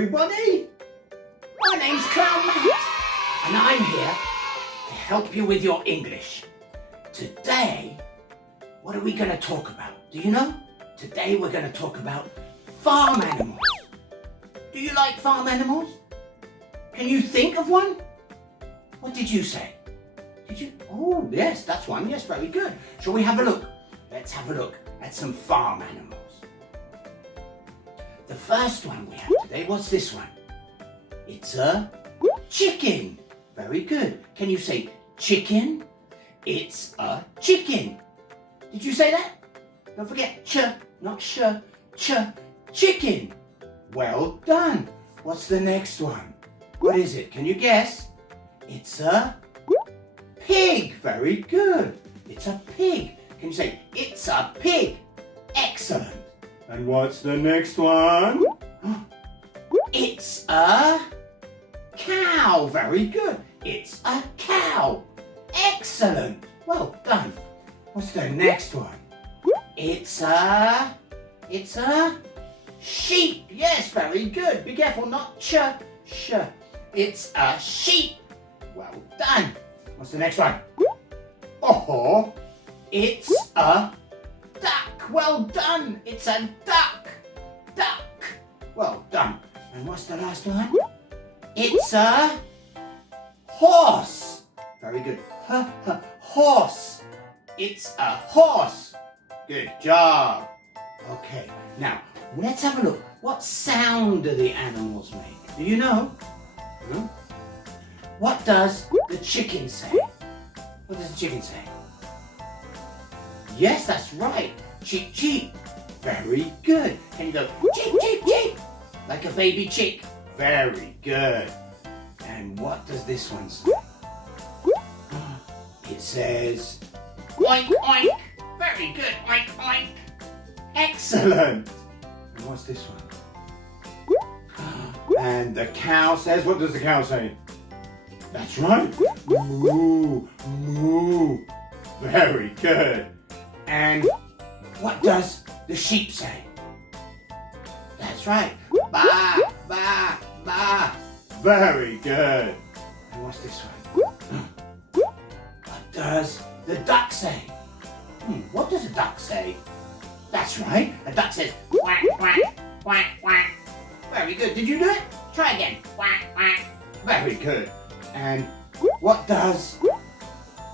everybody. My name's Clown Matt, and I'm here to help you with your English. Today, what are we going to talk about? Do you know? Today we're going to talk about farm animals. Do you like farm animals? Can you think of one? What did you say? Did you? Oh, yes, that's one. Yes, very good. Shall we have a look? Let's have a look at some farm animals. The first one we have today, what's this one? It's a chicken. Very good. Can you say chicken? It's a chicken. Did you say that? Don't forget ch, not sh, ch, chicken. Well done. What's the next one? What is it? Can you guess? It's a pig. Very good. It's a pig. Can you say, it's a pig? Excellent. And what's the next one? It's a cow. Very good. It's a cow. Excellent. Well done. What's the next one? It's a sheep. Yes, very good. Be careful, not sh. It's a sheep. Well done. What's the next one? Oh, it's a duck. Well done. It's a duck. Duck. Well done. And what's the last one? It's a horse. Very good. Horse. It's a horse. Good job. Okay, now let's have a look. What sound do the animals make? Do you know? What does the chicken say? What does the chicken say? Yes, that's right. Cheep, cheep. Very good. Can you go cheep, cheep, cheep? Like a baby chick. Very good. And what does this one say? It says oink, oink. Very good. Oink, oink. Excellent. And what's this one? And the cow says, what does the cow say? That's right. Moo, moo. Very good. And what does the sheep say? That's right. Ba, ba, ba. Very good. And what's this one? What does the duck say? What does a duck say? That's right. A duck says quack, quack, quack, quack. Very good. Did you do it? Try again. Quack, quack. Very good. And what does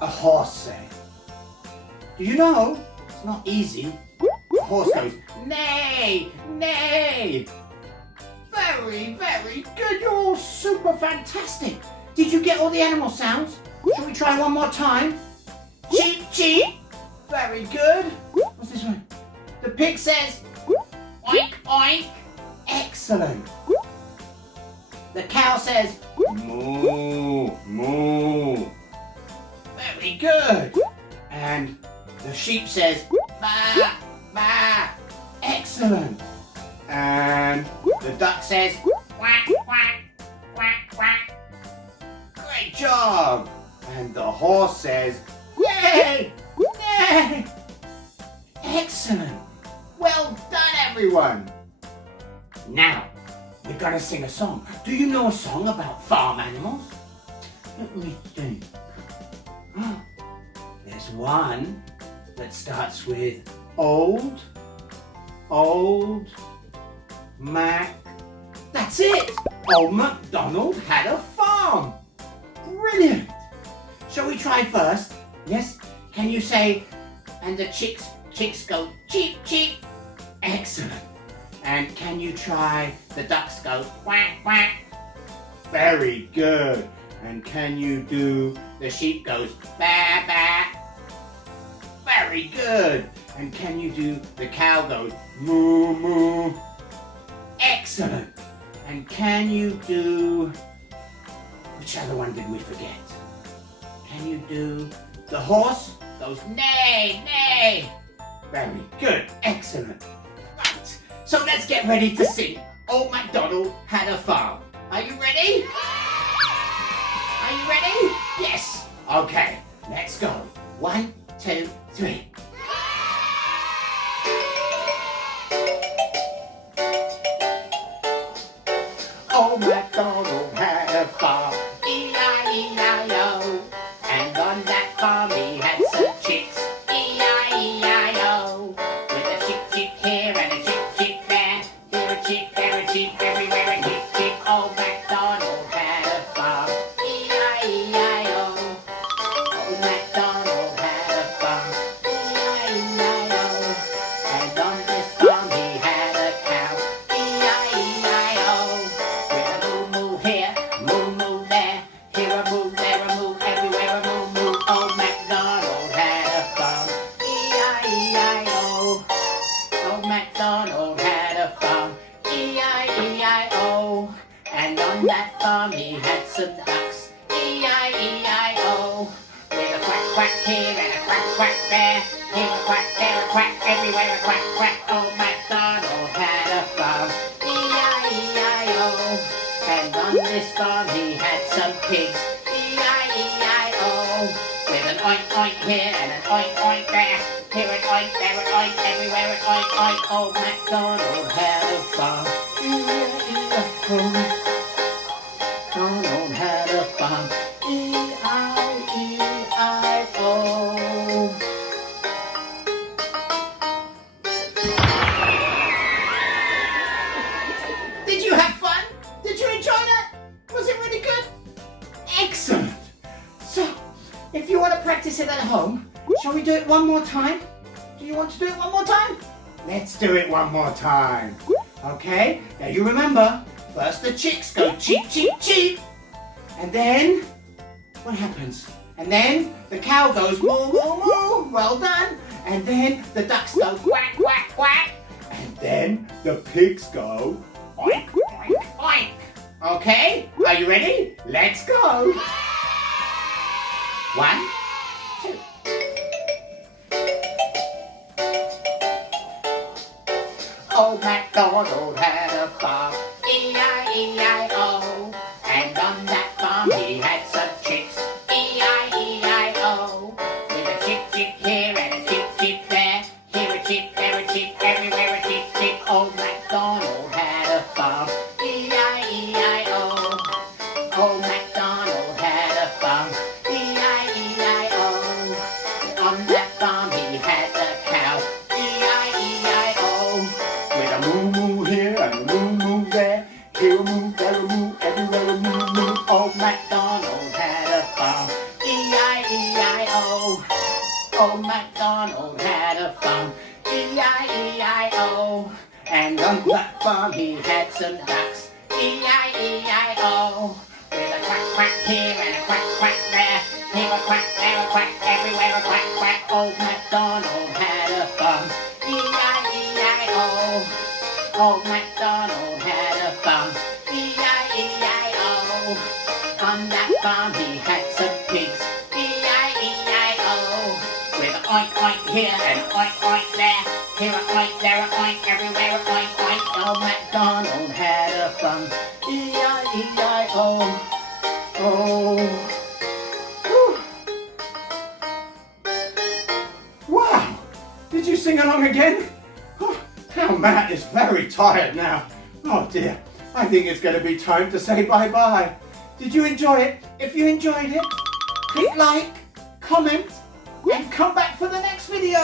a horse say? Do you know? It's not easy. A horse goes, neigh, neigh. Very, very good. You're all super fantastic. Did you get all the animal sounds? Shall we try one more time? Cheep, cheep. Very good. What's this one? The pig says, oink, oink. Excellent. The cow says, moo, moo. Very good. And the sheep says, ba, ba. Excellent. And the duck says, quack, quack, quack, quack. Great job. And the horse says, yay, yay. Excellent. Well done, everyone. Now, we're going to sing a song. Do you know a song about farm animals? Let me think. There's one that starts with old Mac. That's it. Old MacDonald had a farm. Brilliant. Shall we try first? Yes? Can you say, and the chicks go cheep, cheep? Excellent. And can you try the ducks go quack, quack? Very good. And can you do the sheep goes ba, ba? Very good. And can you do the cow goes moo, moo? Excellent. And can you do, which other one did we forget? Can you do the horse goes neigh, neigh? Very good. Excellent. Right. So let's get ready to sing Old MacDonald Had a Farm. Are you ready? Are you ready? Yes. Okay. Let's go. 1, 2, 3. quack there, here a quack, there a quack, everywhere a quack, quack. Old MacDonald had a farm, E-I-E-I-O. And on this farm he had some pigs, E-I-E-I-O. With an oink oink here and an oink oink there, here an oink, there an oink, everywhere an oink oink. Old MacDonald had a farm, E-I-E-I-O. Donald had a farm, E-I-E-I-O. Did you have fun? Did you enjoy that? Was it really good? Excellent. So, if you want to practice it at home, shall we do it one more time? Do you want to do it one more time? Let's do it one more time. Okay, now you remember, first the chicks go cheep, cheep, cheep. And then, what happens? And then the cow goes moo, moo, moo. Well done. And then the ducks go quack, quack, quack. And then the pigs go oink, oink, oink. Okay, are you ready? Let's go. 1, 2. Old MacDonald had a farm, E-I-E-I-O. And on that farm he had some chicks, E-I-E-I-O. With a chip, chip here and a chip, chip there. Here a chip, there a chip, everywhere a chip, chip. Old MacDonald had a farm, E-I-E-I-O. Old MacDonald had a farm, E-I-E-I-O. On that farm he had a cow, E-I-E-I-O. With a moo moo here and a moo moo there. Here a moo, there a moo, everywhere a moo moo. Old MacDonald had a farm, E-I-E-I-O. Old MacDonald had a farm, E-I-E-I-O. And on that farm he had some ducks, E-I-E-I-O. With a quack quack here and a quack quack there. Here a quack, there a quack, everywhere a quack quack. Old MacDonald had a farm, E-I-E-I-O. Old MacDonald had a farm, E-I-E-I-O. On that farm he had some pigs, E-I-E-I-O. With an oink oink here and an oink oink there. Here a oink, there a oink, everywhere a oink oink. Old MacDonald had a farm, E-I-E-I-O. Oh. Whew. Wow! Did you sing along again? Oh, now Matt is very tired now. Oh dear, I think it's going to be time to say bye-bye. Did you enjoy it? If you enjoyed it, click like, comment, and come back for the next video.